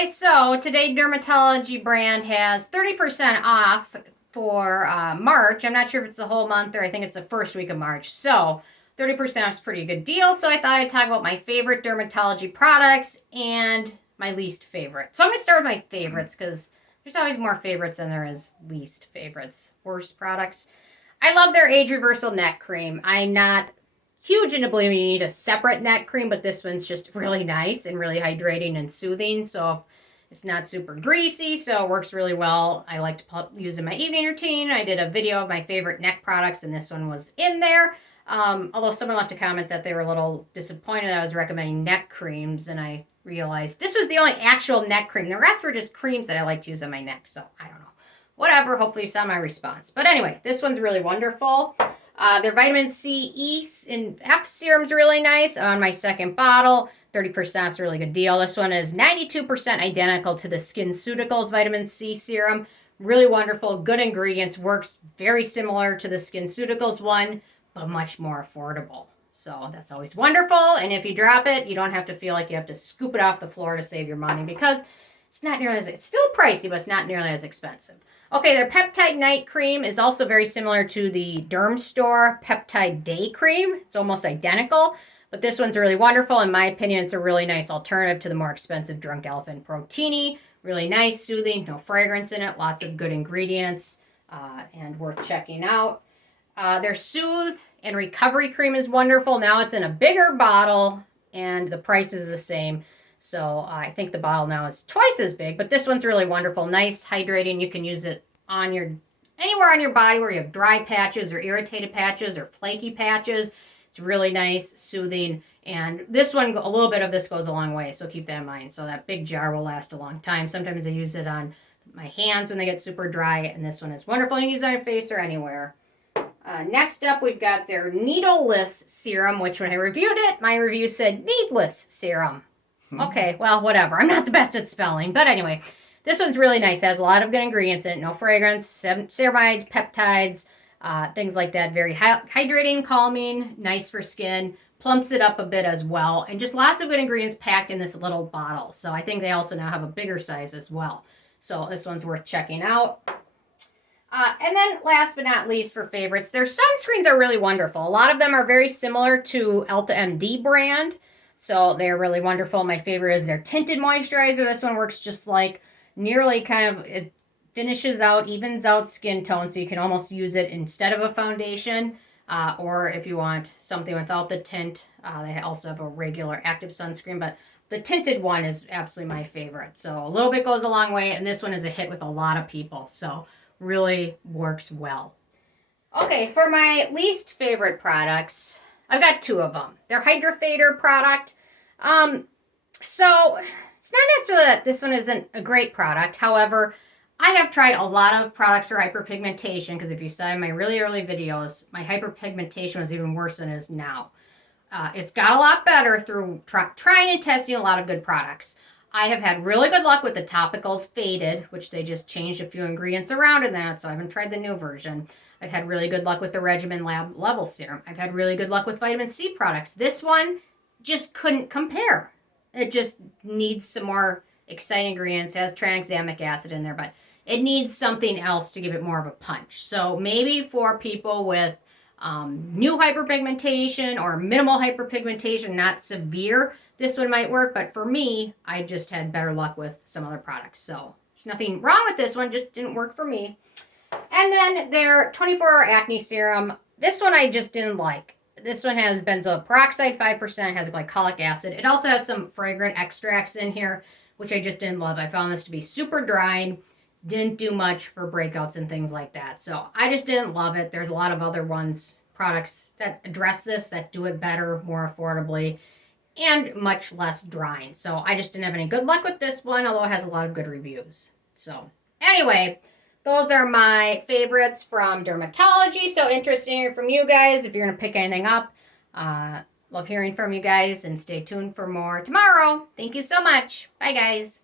guys, so today Dermatology brand has 30% off for March. I'm not sure if it's the whole month or I think it's the first week of March. So 30% off is a pretty good deal. So I thought I'd talk about my favorite dermatology products and my least favorite. So I'm going to start with my favorites because there's always more favorites than there is least favorites. Worst products. I love their age reversal neck cream. I'm not huge into believing you need a separate neck cream, but this one's just really nice and really hydrating and soothing. So if it's not super greasy, so it works really well. I like to use in my evening routine. I did a video of my favorite neck products, and this one was in there. Although someone left a comment that they were a little disappointed I was recommending neck creams, and I realized this was the only actual neck cream. The rest were just creams that I like to use on my neck, so I don't know. Whatever, hopefully you saw my response. But anyway, this one's really wonderful. Their vitamin C, E, and F serum's really nice. On my second bottle, 30% is a really good deal. This one is 92% identical to the Skinceuticals vitamin C serum. Really wonderful, good ingredients, works very similar to the Skinceuticals one, but much more affordable. So that's always wonderful. And if you drop it, you don't have to feel like you have to scoop it off the floor to save your money because it's not nearly as, it's still pricey, but it's not nearly as expensive. Okay, their Peptide Night Cream is also very similar to the Derm Store Peptide Day Cream. It's almost identical, but this one's really wonderful. In my opinion, it's a really nice alternative to the more expensive Drunk Elephant Protini. Really nice, soothing, no fragrance in it, lots of good ingredients, and worth checking out. Their Soothe and Recovery Cream is wonderful. Now it's in a bigger bottle, and the price is the same. So I think the bottle now is twice as big, but this one's really wonderful. Nice, hydrating. You can use it on anywhere on your body where you have dry patches or irritated patches or flaky patches. It's really nice, soothing, and this one, a little bit of this goes a long way, so keep that in mind. So that big jar will last a long time. Sometimes I use it on my hands when they get super dry, and this one is wonderful. You can use it on your face or anywhere. Next up, we've got their Needleless Serum, which when I reviewed it, my review said Needless Serum. Okay, well, whatever. I'm not the best at spelling. But anyway, this one's really nice. It has a lot of good ingredients in it. No fragrance, ceramides, peptides, things like that. Very hydrating, calming, nice for skin. Plumps it up a bit as well. And just lots of good ingredients packed in this little bottle. So I think they also now have a bigger size as well. So this one's worth checking out. And then last but not least for favorites, their sunscreens are really wonderful. A lot of them are very similar to Elta MD brand. So they're really wonderful. My favorite is their Tinted Moisturizer. This one works just like nearly it finishes out, evens out skin tone. So you can almost use it instead of a foundation. Or if you want something without the tint, they also have a regular active sunscreen. But the tinted one is absolutely my favorite. So a little bit goes a long way. And this one is a hit with a lot of people. So really works well. Okay, for my least favorite products, I've got two of them. Their Hydra Fader product. So it's not necessarily that this one isn't a great product. However, I have tried a lot of products for hyperpigmentation because if you saw in my really early videos, my hyperpigmentation was even worse than it is now. It's got a lot better through trying and testing a lot of good products. I have had really good luck with the Topicals Faded, which they just changed a few ingredients around in that, so I haven't tried the new version. I've had really good luck with the Regimen Lab Level Serum. I've had really good luck with vitamin C products. This one just couldn't compare. It just needs some more exciting ingredients. It has tranexamic acid in there, but it needs something else to give it more of a punch. So maybe for people with new hyperpigmentation or minimal hyperpigmentation, not severe, this one might work. But for me, I just had better luck with some other products. So there's nothing wrong with this one, just didn't work for me. And then their 24-hour acne serum. This one I just didn't like. This one has benzoyl peroxide, 5%, has glycolic acid. It also has some fragrant extracts in here, which I just didn't love. I found this to be super drying, didn't do much for breakouts and things like that. So I just didn't love it. There's a lot of other products that address this, that do it better, more affordably, and much less drying. So I just didn't have any good luck with this one, although it has a lot of good reviews. So anyway, those are my favorites from Dermatology. So interested in hearing from you guys if you're going to pick anything up. Love hearing from you guys, and stay tuned for more tomorrow. Thank you so much. Bye, guys.